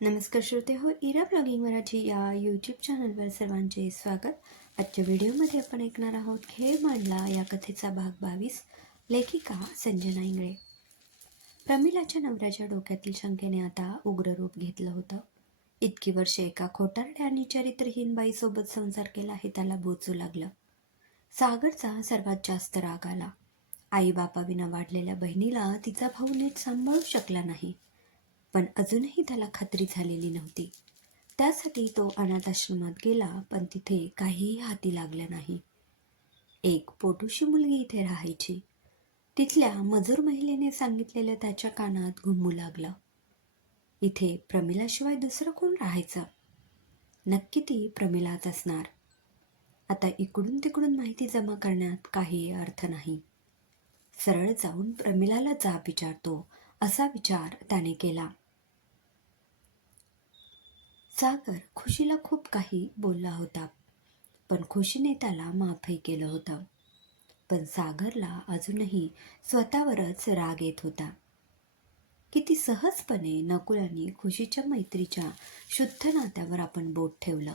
नमस्कार श्रोते हो इरा ब्लॉगिंग मराठी या यूट्यूब चॅनलवर सर्वांचे स्वागत. आजच्या व्हिडिओमध्ये आपण ऐकणार आहोत खेळ मांडला या कथेचा भाग बावीस लेखिका संजना इंगळे. प्रमिलाच्या नवऱ्याच्या डोक्यातील शंकेने आता उग्र रूप घेतलं होतं. इतकी वर्षे एका खोटारड्या आणि चरित्रहीन बाईसोबत संसार केला हे त्याला बोचू लागलं. सागरचा सर्वात जास्त राग आला. आईबापाविना वाढलेल्या बहिणीला तिचा भाऊ नीट सांभाळू शकला नाही. पण अजूनही त्याला खात्री झालेली नव्हती. त्यासाठी तो अनाथाश्रमात गेला पण तिथे काहीही हाती लागलं नाही. एक पोटूशी मुलगी इथे राहायची. तिथल्या मजूर महिलेने सांगितलेलं त्याच्या कानात घुमू लागलं. इथे प्रमिलाशिवाय दुसरं कोण राहायचं? नक्की ती प्रमिलाच असणार. आता इकडून तिकडून माहिती जमा करण्यात काही अर्थ नाही. सरळ जाऊन प्रमिलाला जा विचारतो असा विचार त्याने केला. सागर खुशीला खूप काही बोलला होता पण खुशीने त्याला माफही केलं होतं. पण सागरला अजूनही स्वतःवरच राग येत होता. किती सहजपणे नकुलाने खुशीच्या मैत्रीच्या शुद्ध नात्यावर आपण बोट ठेवलं.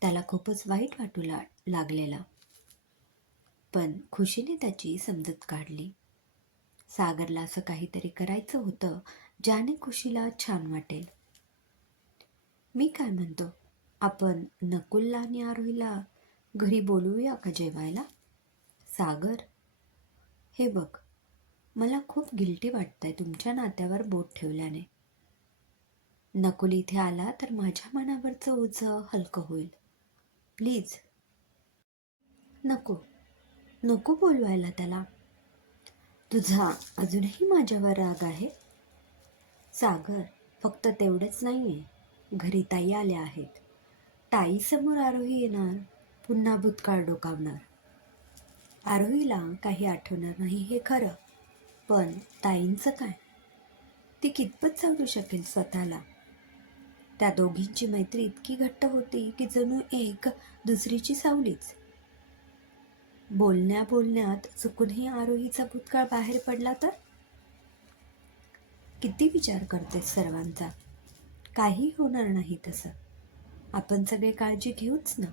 त्याला खूपच वाईट वाटू ला लागलेला. पण खुशीने त्याची समजूत काढली. सागरला असं काहीतरी करायचं होतं ज्याने खुशीला छान वाटेल. मी काय म्हणतो? आपण नकुलला आणि आरोहीला घरी बोलवूया का जेवायला? सागर हे बघ मला खूप गिल्टी वाटतंय तुमच्या नात्यावर बोट ठेवल्याने. नकुल इथे आला तर माझ्या मनावरचं ओझं हलकं होईल. प्लीज. नको. नको बोलवायला त्याला. तुझा अजूनही माझ्यावर राग आहे? सागर फक्त तेवढंच नाही आहे घरी ताई आल्या आहेत. ताईसमोर आरोही येणार पुन्हा भूतकाळ डोकावणार. आरोहीला काही आठवणार नाही हे खरं पण ताईंचं काय? ती कितपत सांगू शकेल स्वतःला? त्या दोघींची मैत्री इतकी घट्ट होती की जणू एक दुसरीची सावलीच. बोलण्या बोलण्यात चुकूनही आरोहीचा भूतकाळ बाहेर पडला तर? किती विचार करते सर्वांचा? काही होणार नाही तसं. आपण सगळे काळजी घेऊच ना.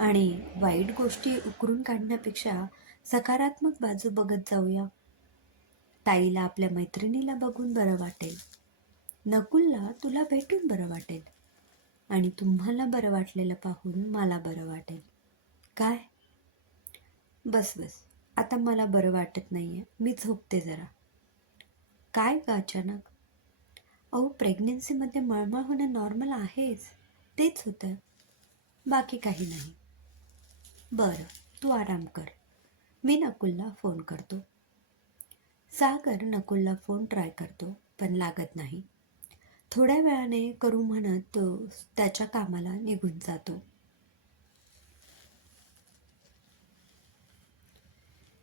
आणि वाईट गोष्टी उकरून काढण्यापेक्षा सकारात्मक बाजू बघत जाऊया. ताईला आपल्या मैत्रिणीला बघून बरं वाटेल. नकुलला तुला भेटून बरं वाटेल. आणि तुम्हाला बरं वाटलेलं पाहून मला बरं वाटेल. काय? बस बस. आता मला बरं वाटत नाही आहे मी झोपते जरा. काय का अचानक? अहो प्रेग्नन्सीमध्ये मळमळ होणं नॉर्मल आहेच. तेच होतं. बाकी काही नाही. बरं तू आराम कर. मी नकुलला फोन करतो. सागर नकुलला फोन ट्राय करतो पण लागत नाही. थोड्या वेळाने करू म्हणत तो त्याच्या कामाला निघून जातो.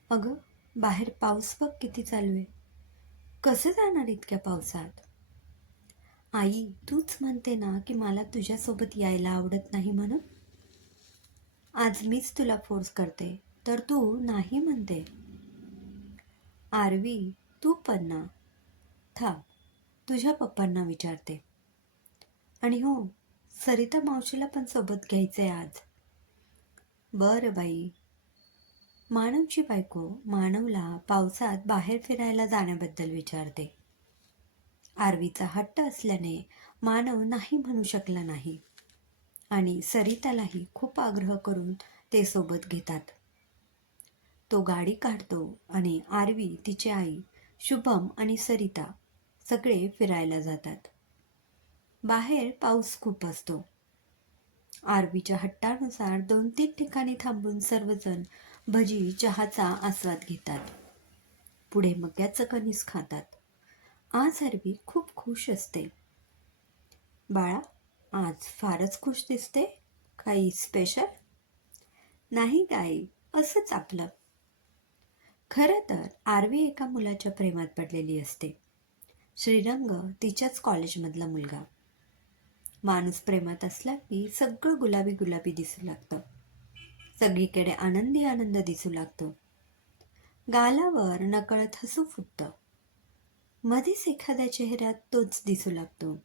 अगं बाहेर पाऊस बघ किती चालू आहे. कसं जाणार इतक्या पावसात? आई तूच म्हणते ना की मला तुझ्यासोबत यायला आवडत नाही म्हणून? आज मीच तुला फोर्स करते तर तू नाही म्हणते. आरवी तू पण ना. थांब तुझ्या पप्पांना विचारते. आणि हो सरिता मावशीला पण सोबत घ्यायचं आहे आज. बरं बाई. मानवची बायको मानवला पावसात बाहेर फिरायला जाण्याबद्दल विचारते. आरवीचा हट्ट असल्याने मानव नाही म्हणू शकला नाही. आणि सरितालाही खूप आग्रह करून ते सोबत घेतात. तो गाडी काढतो आणि आरवी तिची आई शुभम आणि सरिता सगळे फिरायला जातात. बाहेर पाऊस खूप असतो. आरवीच्या हट्टानुसार दोन तीन ठिकाणी थांबून सर्वजण भजी चहाचा आस्वाद घेतात. पुढे मक्याचं कणीस खातात. आज अरवी खूप खुश असते. बाळा आज फारच खुश दिसते. काही स्पेशल नाही काही असंच आपलं. खरं तर आरवी एका मुलाच्या प्रेमात पडलेली असते. श्रीरंग तिच्याच कॉलेजमधला मुलगा. माणूस प्रेमात असला की सगळं गुलाबी गुलाबी दिसू लागतं. सगळीकडे आनंदी आनंद दिसू लागतो. गालावर नकळत हसू फुटतं. मध्येच एखाद्या चेहऱ्यात तोच दिसू लागतो.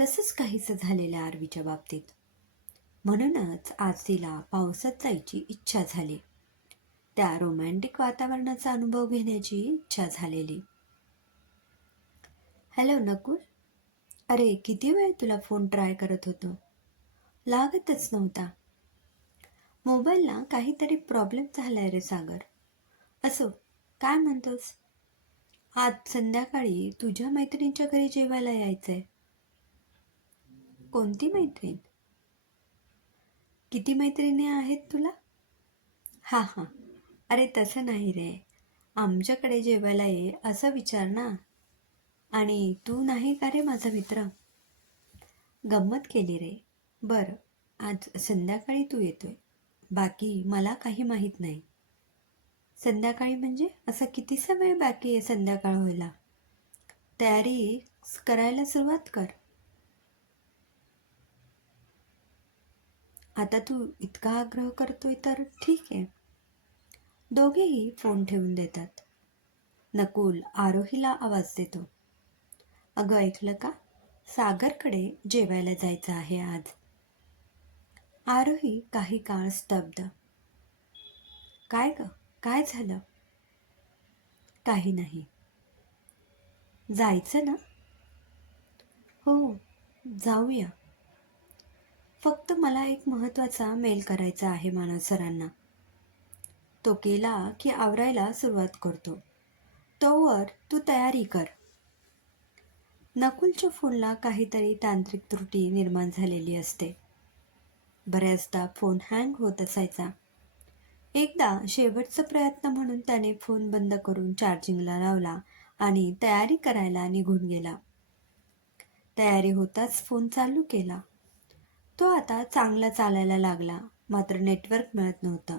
तसंच काहीसं झालेलं आरवीच्या बाबतीत. म्हणूनच आज तिला पावसात जायची इच्छा झाली. त्या रोमॅन्टिक वातावरणाचा अनुभव घेण्याची इच्छा झालेली. हॅलो नकुल. अरे किती वेळ तुला फोन ट्राय करत होतो? लागतच नव्हता. मोबाईलला काहीतरी प्रॉब्लेम झालाय रे सागर. असो काय म्हणतोस? आज संध्याकाळी तुझ्या मैत्रिणीच्या घरी जेवायला यायचंय. कोणती मैत्रीण? किती मैत्रिणी आहेत तुला? हां हां. अरे तसं नाही रे. आमच्याकडे जेवायला ये असं विचार ना. आणि तू नाही का रे माझा मित्र? गंमत केली रे. बरं आज संध्याकाळी तू येतोय. बाकी मला काही माहीत नाही. संध्याकाळी म्हणजे? असं कितीसा वेळ बाकी आहे संध्याकाळ व्हायला? तयारी करायला सुरुवात कर. आता तू इतका आग्रह करतोय तर ठीक आहे. दोघेही फोन ठेवून देतात. नकुल आरोहीला आवाज देतो. अगं ऐकलं का? सागरकडे जेवायला जायचं आहे आज. आरोही काही काळ स्तब्ध. काय गं? काय झालं? काही नाही. जायचं ना? हो जाऊया. फक्त मला एक महत्त्वाचा मेल करायचा आहे मानव सरांना. तो केला की आवरायला सुरुवात करतो. तोवर तू तयारी कर. नकुलच्या फोनला काहीतरी तांत्रिक त्रुटी निर्माण झालेली असते. बऱ्याचदा फोन हँग होत असायचा. एकदा शेवटचा प्रयत्न म्हणून त्याने फोन बंद करून चार्जिंगला लावला आणि तयारी करायला निघून गेला. तयारी होताच फोन चालू केला. तो आता चांगला चालायला लागला मात्र नेटवर्क मिळत नव्हतं.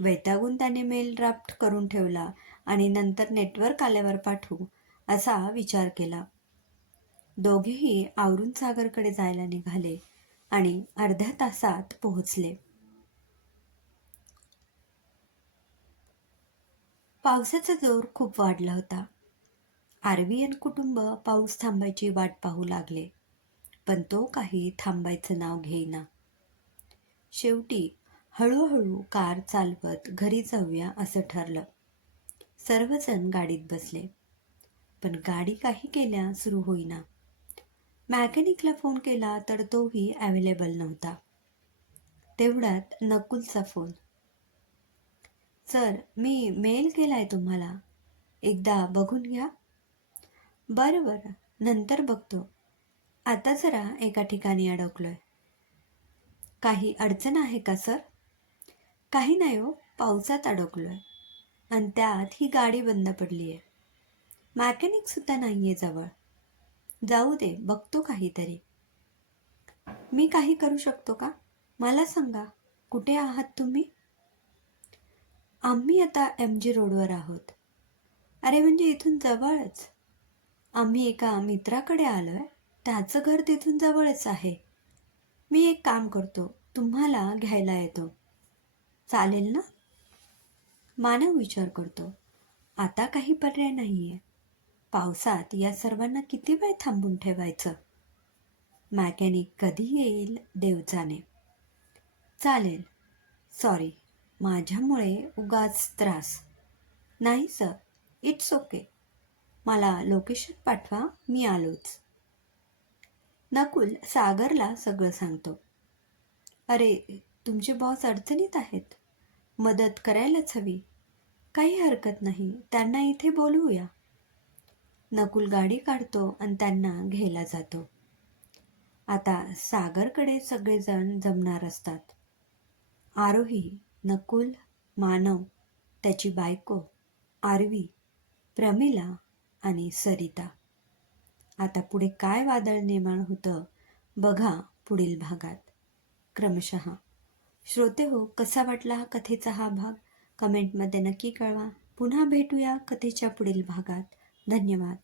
वैतागून त्याने मेल ड्राफ्ट करून ठेवला आणि नंतर नेटवर्क आल्यावर पाठवू असा विचार केला. दोघेही आवरून सागरकडे जायला निघाले आणि अर्ध्या तासात पोहोचले. पावसाचा जोर खूप वाढला होता. आरवीएन कुटुंब पाऊस थांबायची वाट पाहू लागले पण तो काही थांबायचं नाव घेईना. शेवटी हळूहळू कार चालवत घरी जाऊया असं ठरलं. सर्वजण गाडीत बसले पण गाडी काही केल्या सुरू होईना. मॅकॅनिकला फोन केला तर तोही अवेलेबल नव्हता. तेवढ्यात नकुलचा फोन सर मी मेल केला आहे तुम्हाला. एकदा बघून घ्या. बरं बरं. नंतर बघतो. आता जरा एका ठिकाणी अडकलो आहे काही अडचण आहे का सर? काही नाही हो पावसात अडकलो आहे आणि त्यात ही गाडी बंद पडली आहे मॅकॅनिकसुद्धा नाही आहे जवळ. जाऊ दे बघतो काहीतरी. मी काही करू शकतो का? मला सांगा कुठे आहात तुम्ही? आम्ही आता एम जी रोडवर आहोत. अरे म्हणजे इथून जवळच? आम्ही एका मित्राकडे आलो आहे त्याचं घर तिथून जवळच आहे. मी एक काम करतो. तुम्हाला घ्यायला येतो. चालेल ना? मानव विचार करतो. आता काही पर्याय नाही आहे पावसात या सर्वांना किती वेळ थांबून ठेवायचं? मॅकॅनिक कधी येईल देवजाने? चालेल. सॉरी. माझ्यामुळे उगाच त्रास. नाही सर. It's okay. मला लोकेशन पाठवा मी आलोच. नकुल सागरला सगळं सांगतो. अरे तुमचे बॉस अडचणीत आहेत. मदत करायलाच हवी. काही हरकत नाही त्यांना इथे बोलवूया. नकुल गाडी काढतो आणि त्यांना घ्यायला जातो. आता सागरकडे सगळेजण जमणार असतात. आरोही नकुल मानव त्याची बायको आरवी प्रमिला आणि सरिता. आता पुढे काय वादळ निर्माण होतं बघा पुढील भागात. क्रमशः. श्रोते हो कसा वाटला हा कथेचा हा भाग? कमेंटमध्ये नक्की कळवा. पुन्हा भेटूया कथेच्या पुढील भागात. धन्यवाद.